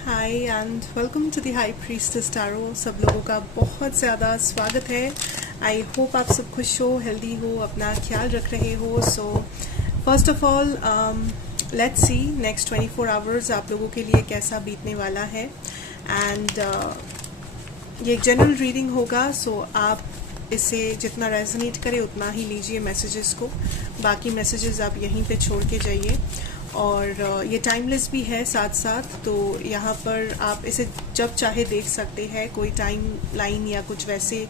Hi and welcome to the high priestess tarot. सब लोगों का बहुत ज़्यादा स्वागत है। आई होप आप सब खुश हो, हेल्दी हो, अपना ख्याल रख रहे हो। So first of all let's see next 24 hours आप लोगों के लिए कैसा बीतने वाला है। एंड ये एक जनरल रीडिंग होगा, सो आप इसे जितना रेजोनेट करे उतना ही लीजिए मैसेजेस को। बाकी मैसेजेस आप यहीं पे छोड़ के जाइए। और ये टाइमलेस भी है साथ साथ, तो यहाँ पर आप इसे जब चाहे देख सकते हैं। कोई टाइम लाइन या कुछ वैसे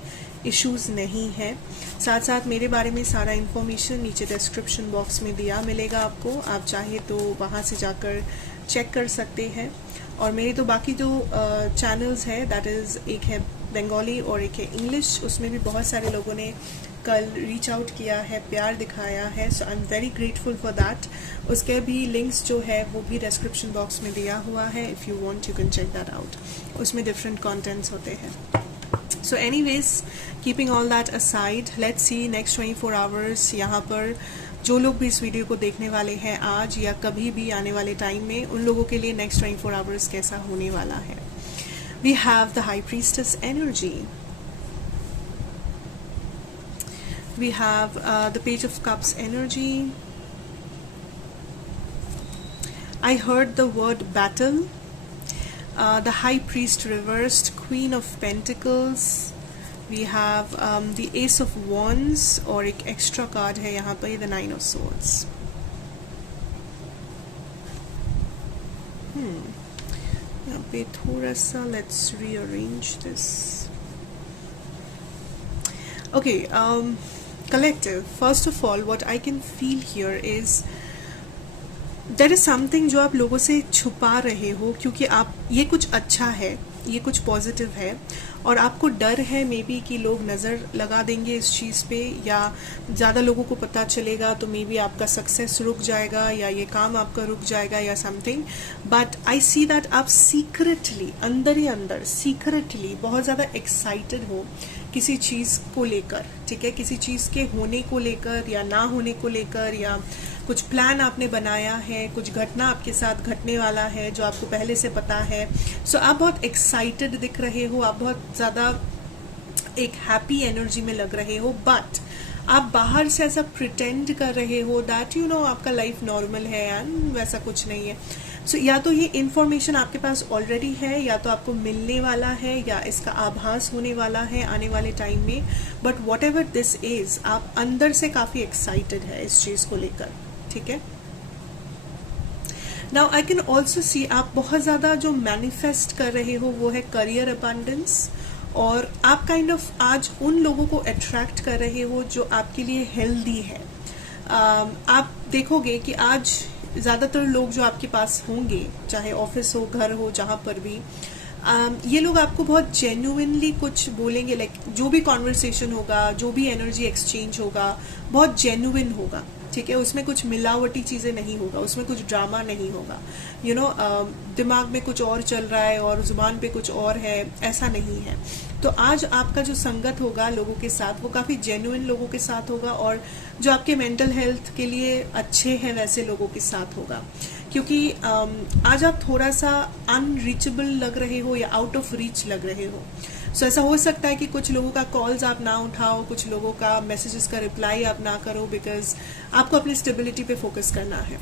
इश्यूज नहीं है। साथ साथ मेरे बारे में सारा इन्फॉर्मेशन नीचे डिस्क्रिप्शन बॉक्स में दिया मिलेगा आपको। आप चाहे तो वहाँ से जाकर चेक कर सकते हैं। और मेरे तो बाकी जो चैनल्स है, दैट इज़ एक है बंगाली और एक है इंग्लिश। उसमें भी बहुत सारे लोगों ने कल रीच आउट किया है, प्यार दिखाया है। So I am very grateful for that. उसके भी लिंक्स जो है वो भी डिस्क्रिप्शन बॉक्स में दिया हुआ है। If you want you can check that out. उसमें डिफरेंट कंटेंट्स होते हैं। So anyways, keeping all that aside, let's see next 24 hours यहाँ पर जो लोग भी इस वीडियो को देखने वाले हैं आज या कभी भी आने वाले टाइम में, उन लोगों के लिए नेक्स्ट 24 आवर्स कैसा होने वाला है। We have the high priestess energy. We have the Page of Cups energy. I heard the word battle. The High Priest reversed, Queen of Pentacles. We have the Ace of Wands, और एक extra card है यहाँ पर, the Nine of Swords. यहाँ पे थोड़ा सा let's rearrange this. Okay. Collective, first of all, what I can feel here is there is something जो आप लोगों से छुपा रहे हो, क्योंकि आप ये कुछ अच्छा है, ये कुछ पॉजिटिव है, और आपको डर है मे बी कि लोग नज़र लगा देंगे इस चीज़ पे, या ज़्यादा लोगों को पता चलेगा तो मे बी आपका सक्सेस रुक जाएगा या ये काम आपका रुक जाएगा या something. But I see that आप सीक्रेटली, अंदर ही अंदर सीक्रेटली बहुत ज़्यादा एक्साइटेड हो किसी चीज़ को लेकर, ठीक है, किसी चीज़ के होने को लेकर या ना होने को लेकर, या कुछ प्लान आपने बनाया है, कुछ घटना आपके साथ घटने वाला है जो आपको पहले से पता है। सो आप बहुत एक्साइटेड दिख रहे हो, आप बहुत ज़्यादा एक हैप्पी एनर्जी में लग रहे हो, बट आप बाहर से ऐसा प्रिटेंड कर रहे हो दैट यू नो आपका लाइफ नॉर्मल है एंड वैसा कुछ नहीं है। सो या तो ये इन्फॉर्मेशन आपके पास ऑलरेडी है, या तो आपको मिलने वाला है, या इसका आभास होने वाला है आने वाले टाइम में। But what ever this is, आप अंदर से काफ़ी एक्साइटेड है इस चीज़ को लेकर, ठीक है। Now I can also see आप बहुत ज़्यादा जो मैनिफेस्ट कर रहे हो वो है करियर अबंडेंस, और आप काइंड ऑफ आज उन लोगों को अट्रैक्ट कर रहे हो जो आपके लिए हेल्दी है। आप देखोगे कि आज ज़्यादातर लोग जो आपके पास होंगे, चाहे ऑफिस हो, घर हो, जहाँ पर भी, ये लोग आपको बहुत जेन्युइनली कुछ बोलेंगे। लाइक जो भी कॉन्वर्सेशन होगा, जो भी एनर्जी एक्सचेंज होगा, बहुत जेन्युइन होगा, ठीक है। उसमें कुछ मिलावटी चीज़ें नहीं होगा, उसमें कुछ ड्रामा नहीं होगा। यू नो दिमाग में कुछ और चल रहा है और जुबान पे कुछ और है, ऐसा नहीं है। तो आज आपका जो संगत होगा लोगों के साथ, वो काफ़ी जेन्युइन लोगों के साथ होगा, और जो आपके मेंटल हेल्थ के लिए अच्छे हैं वैसे लोगों के साथ होगा। क्योंकि आज आप थोड़ा सा अनरीचेबल लग रहे हो या आउट ऑफ रीच लग रहे हो। सो ऐसा हो सकता है कि कुछ लोगों का कॉल्स आप ना उठाओ, कुछ लोगों का मैसेजेस का रिप्लाई आप ना करो, बिकॉज आपको अपनी स्टेबिलिटी पे फोकस करना है।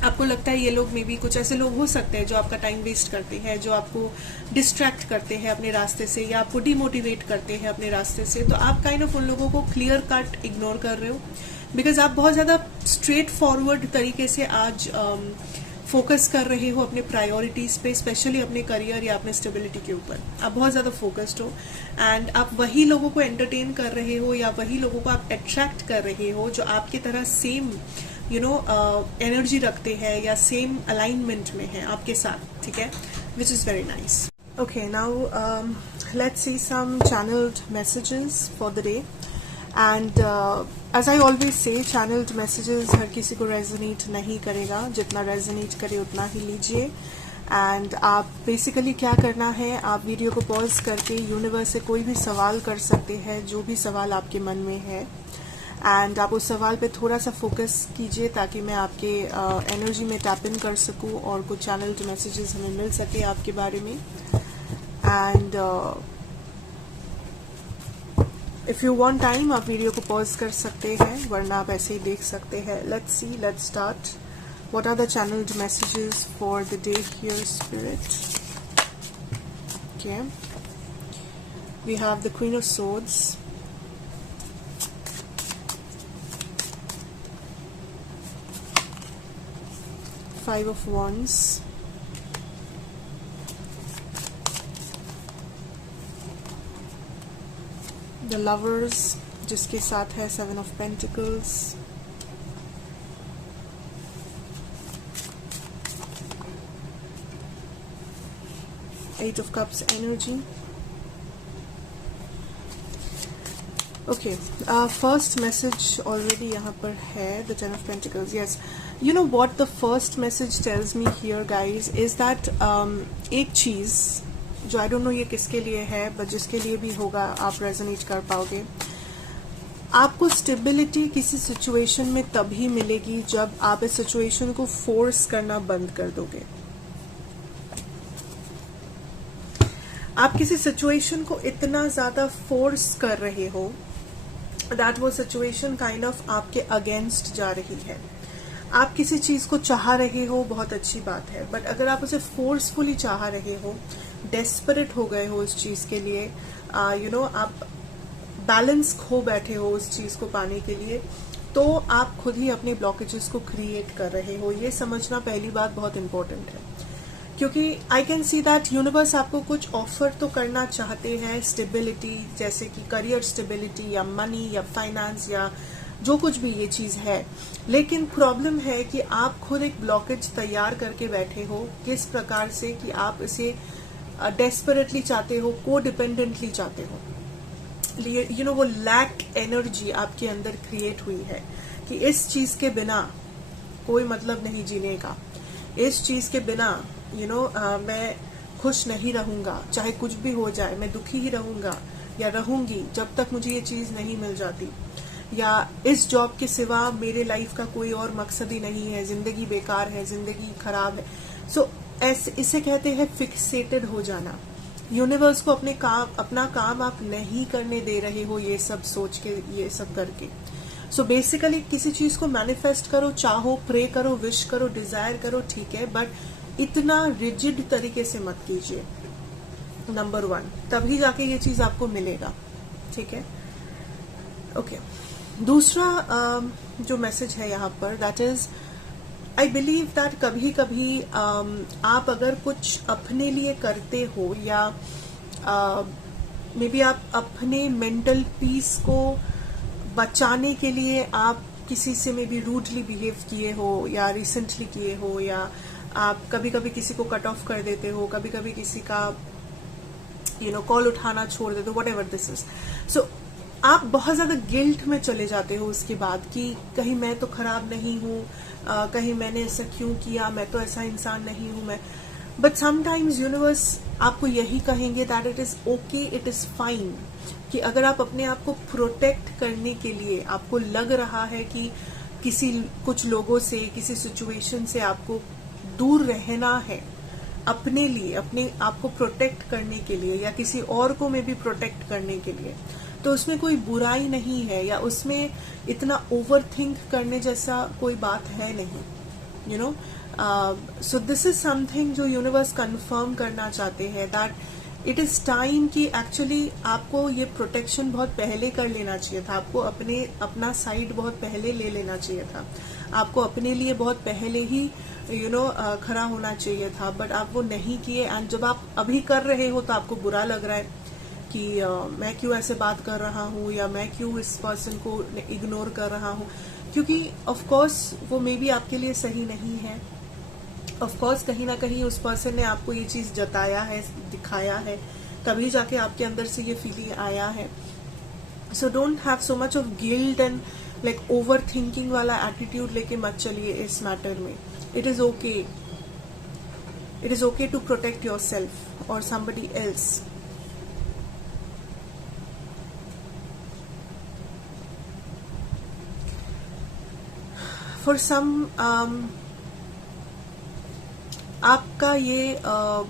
आपको लगता है ये लोग मे बी कुछ ऐसे लोग हो सकते हैं जो आपका टाइम वेस्ट करते हैं, जो आपको डिस्ट्रैक्ट करते हैं अपने रास्ते से, या आपको डिमोटिवेट करते हैं अपने रास्ते से। तो आप काइंड ऑफ उन लोगों को क्लियर कट इग्नोर कर रहे हो, बिकॉज आप बहुत ज़्यादा स्ट्रेट फॉरवर्ड तरीके से आज फोकस कर रहे हो अपने प्रायोरिटीज़ पे, स्पेशली अपने करियर या अपने स्टेबिलिटी के ऊपर। आप बहुत ज़्यादा फोकस्ड हो, एंड आप वही लोगों को एंटरटेन कर रहे हो, या वही लोगों को आप अट्रैक्ट कर रहे हो जो आपकी तरह सेम एनर्जी रखते हैं या सेम अलाइनमेंट में है आपके साथ, ठीक है, which is very nice. Okay, now let's see some channelled messages for the day. And as I always say, channelled messages हर किसी को रेजोनेट नहीं करेगा, जितना रेजोनेट करे उतना ही लीजिए। एंड आप बेसिकली क्या करना है, आप वीडियो को पॉज करके यूनिवर्स से कोई भी सवाल कर सकते हैं, जो भी सवाल आपके मन में है। एंड आप उस सवाल पे थोड़ा सा फोकस कीजिए ताकि मैं आपके एनर्जी में टैप इन कर सकूं और कुछ चैनल्ड मैसेजेस हमें मिल सके आपके बारे में. And if you want time आप वीडियो को पॉज कर सकते हैं, वरना आप ऐसे ही देख सकते हैं. Let's see, let's start. What are the channelled messages for the day here spirit? Okay, we have the queen of swords, Five of Wands, The Lovers जिसके साथ है Seven of Pentacles, Eight of Cups energy. Okay, first message already यहाँ पर है the Ten of Pentacles. Yes, you know what the first message tells me here, guys, is that एक चीज जो I don't know ये किसके लिए है, but जिसके लिए भी होगा आप रेजोनेट कर पाओगे. आपको स्टेबिलिटी किसी सिचुएशन में तभी मिलेगी जब आप इस सिचुएशन को फोर्स करना बंद कर दोगे. आप किसी सिचुएशन को इतना ज्यादा फोर्स कर रहे हो दैट वो सिचुएशन काइंड ऑफ आपके अगेंस्ट जा रही है. आप किसी चीज को चाह रहे हो, बहुत अच्छी बात है, बट अगर आप उसे फोर्सफुली चाह रहे हो, डेस्परेट हो गए हो उस चीज के लिए, आप बैलेंस खो बैठे हो उस चीज को पाने के लिए, तो आप खुद ही अपने ब्लॉकेजेस को क्रिएट कर रहे हो. ये समझना पहली बात बहुत इंपॉर्टेंट है, क्योंकि I can see that universe आपको कुछ ऑफर तो करना चाहते हैं, स्टेबिलिटी, जैसे कि करियर स्टेबिलिटी या मनी या फाइनेंस या जो कुछ भी ये चीज है, लेकिन प्रॉब्लम है कि आप खुद एक ब्लॉकेज तैयार करके बैठे हो. किस प्रकार से कि आप इसे डेस्परेटली चाहते हो, को डिपेंडेंटली चाहते हो. वो लैक एनर्जी आपके अंदर क्रिएट हुई है कि इस चीज के बिना कोई मतलब नहीं जीने का, इस चीज के बिना मैं खुश नहीं रहूंगा, चाहे कुछ भी हो जाए मैं दुखी ही रहूंगा या रहूंगी जब तक मुझे ये चीज नहीं मिल जाती, या इस जॉब के सिवा मेरे लाइफ का कोई और मकसद ही नहीं है, जिंदगी बेकार है, जिंदगी खराब है. सो इसे कहते हैं फिक्सेटेड हो जाना. यूनिवर्स को अपना काम आप नहीं करने दे रहे हो ये सब सोच के, ये सब करके. सो बेसिकली किसी चीज को मैनिफेस्ट करो, चाहो, प्रे करो, विश करो, डिजायर करो, ठीक है, बट इतना रिजिड तरीके से मत कीजिए. नंबर 1, तभी जाके ये चीज आपको मिलेगा, ठीक है. ओके, दूसरा जो मैसेज है यहाँ पर, that is I believe that कभी कभी आप अगर कुछ अपने लिए करते हो, या मे बी आप अपने मेंटल पीस को बचाने के लिए आप किसी से मे बी रूडली बिहेव किए हो, या रिसेंटली किए हो, या आप कभी कभी किसी को कट ऑफ कर देते हो, कभी कभी किसी का कॉल उठाना छोड़ देते हो, वट एवर दिस इज. सो आप बहुत ज्यादा गिल्ट में चले जाते हो उसके बाद कि कहीं मैं तो खराब नहीं हूँ, कहीं मैंने ऐसा क्यों किया, मैं तो ऐसा इंसान नहीं हूं मैं. बट समटाइम्स यूनिवर्स आपको यही कहेंगे that it is okay, it is fine, कि अगर आप अपने आप को प्रोटेक्ट करने के लिए आपको लग रहा है कि कुछ लोगों से, किसी सिचुएशन से आपको दूर रहना है अपने लिए, अपने आप को प्रोटेक्ट करने के लिए, या किसी और को में भी प्रोटेक्ट करने के लिए, तो उसमें कोई बुराई नहीं है, या उसमें इतना ओवर थिंक करने जैसा कोई बात है नहीं. सो दिस इज समथिंग जो यूनिवर्स कंफर्म करना चाहते हैं, दैट इट इज टाइम कि एक्चुअली आपको ये प्रोटेक्शन बहुत पहले कर लेना चाहिए था, आपको अपना साइड बहुत पहले ले लेना चाहिए था, आपको अपने लिए बहुत पहले ही खड़ा होना चाहिए था, बट आप वो नहीं किए. एंड जब आप अभी कर रहे हो तो आपको बुरा लग रहा है कि मैं क्यों ऐसे बात कर रहा हूँ, या मैं क्यों इस पर्सन को इग्नोर कर रहा हूँ, क्योंकि ऑफ कोर्स वो मे बी आपके लिए सही नहीं है. ऑफ कोर्स कहीं ना कहीं उस पर्सन ने आपको ये चीज जताया है, दिखाया है, तभी जाके आपके अंदर से ये फीलिंग आया है. So don't have so much of guilt and like overthinking वाला एटीट्यूड लेके मत चलिए इस मैटर में. It is okay to protect yourself और समबडी एल्स. फॉर सम आपका ये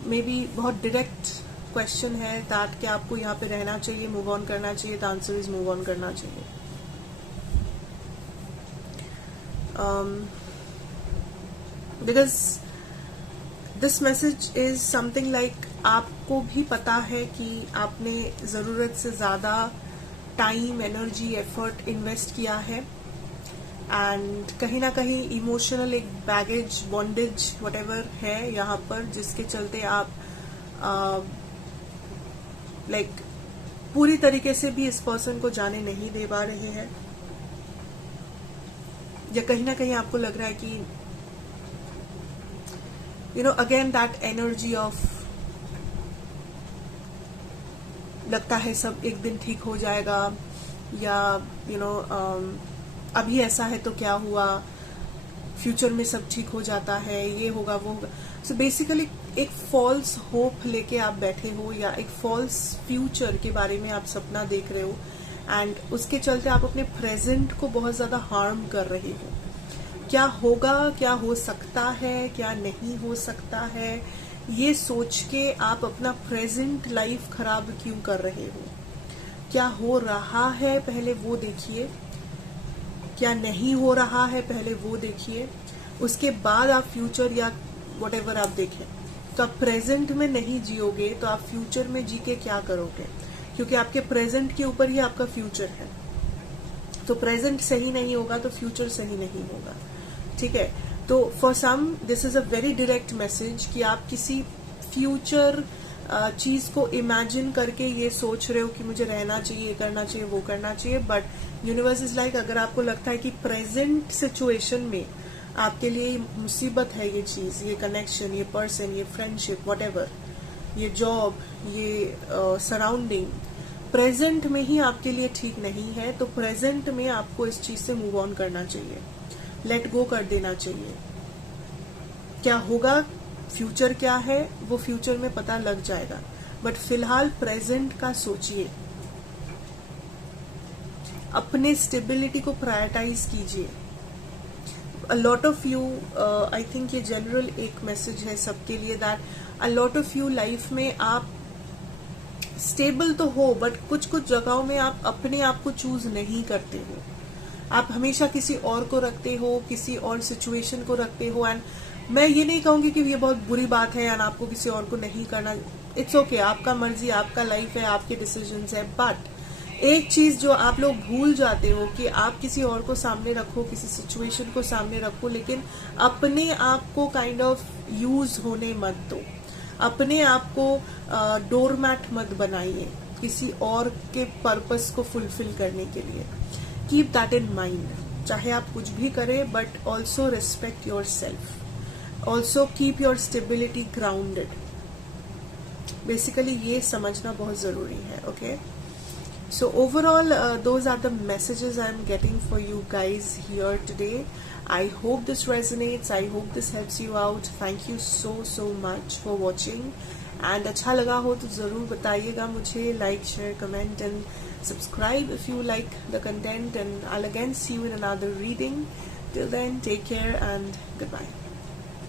मे बी बहुत डायरेक्ट क्वेश्चन है दैट कि आपको यहाँ पे रहना चाहिए, मूव ऑन करना चाहिए। The answer is move on करना चाहिए। Because this message is something like आपको भी पता है कि आपने जरूरत से ज्यादा टाइम, एनर्जी, एफर्ट इन्वेस्ट किया है एंड कहीं ना कहीं इमोशनल एक बैगेज, बॉन्डेज, व्हाटएवर है यहाँ पर, जिसके चलते आप लाइक पूरी तरीके से भी इस पर्सन को जाने नहीं दे पा रहे हैं, या कहीं ना कहीं आपको लग रहा है कि you know again that energy of लगता है सब एक दिन ठीक हो जाएगा, या यू नो अभी ऐसा है तो क्या हुआ, फ्यूचर में सब ठीक हो जाता है, ये होगा वो होगा। सो बेसिकली एक फॉल्स होप लेके आप बैठे हो, या एक फॉल्स फ्यूचर के बारे में आप सपना देख रहे हो एंड उसके चलते आप अपने प्रेजेंट को बहुत ज्यादा हार्म कर रहे हो। क्या होगा, क्या हो सकता है, क्या नहीं हो सकता है, ये सोच के आप अपना प्रेजेंट लाइफ खराब क्यों कर रहे हो। क्या हो रहा है पहले वो देखिए, क्या नहीं हो रहा है पहले वो देखिए, उसके बाद आप फ्यूचर या व्हाटएवर आप देखें। तो आप प्रेजेंट में नहीं जियोगे तो आप फ्यूचर में जी के क्या करोगे, क्योंकि आपके प्रेजेंट के ऊपर ही आपका फ्यूचर है। तो प्रेजेंट सही नहीं होगा तो फ्यूचर सही नहीं होगा, ठीक है। तो for some this is a very direct message कि आप किसी फ्यूचर चीज को इमेजिन करके ये सोच रहे हो कि मुझे रहना चाहिए, ये करना चाहिए, वो करना चाहिए, बट यूनिवर्स इज लाइक अगर आपको लगता है कि प्रेजेंट सिचुएशन में आपके लिए मुसीबत है, ये चीज, ये कनेक्शन, ये पर्सन, ये फ्रेंडशिप, व्हाटएवर, ये जॉब, ये सराउंडिंग प्रेजेंट में ही आपके लिए ठीक नहीं है, तो प्रेजेंट में आपको इस चीज से मूव ऑन करना चाहिए, लेट गो कर देना चाहिए। क्या होगा, फ्यूचर क्या है, वो फ्यूचर में पता लग जाएगा, बट फिलहाल प्रेजेंट का सोचिए, अपने स्टेबिलिटी को प्रायोरिटाइज कीजिए। A lot of you, I think ये जनरल एक मैसेज है सबके लिए, that a lot of you life में आप स्टेबल तो हो, बट कुछ कुछ जगहों में आप अपने आप को चूज नहीं करते हो। आप हमेशा किसी और को रखते हो, किसी और सिचुएशन को रखते हो। एंड मैं ये नहीं कहूंगी कि ये बहुत बुरी बात है एंड आपको किसी और को नहीं करना, इट्स ओके, आपका मर्जी, आपका लाइफ है, आपके डिसीजंस है। बट एक चीज जो आप लोग भूल जाते हो कि आप किसी और को सामने रखो, किसी सिचुएशन को सामने रखो, लेकिन अपने आप को काइंड ऑफ यूज होने मत दो, अपने आप को डोरमैट मत बनाइए किसी और के पर्पस को फुलफिल करने के लिए। कीप दैट इन माइंड, चाहे आप कुछ भी करें, but also respect your self, also keep your stability grounded. Basically ये समझना बहुत जरूरी है, okay. So overall, those are the messages I'm getting for you guys here today. I hope this resonates. I hope this helps you out. Thank you so much for watching. And अच्छा लगा हो तो जरूर बताइएगा मुझे, like, share, comment and subscribe if you like the content. And I'll again see you in another reading. Till then, take care and goodbye.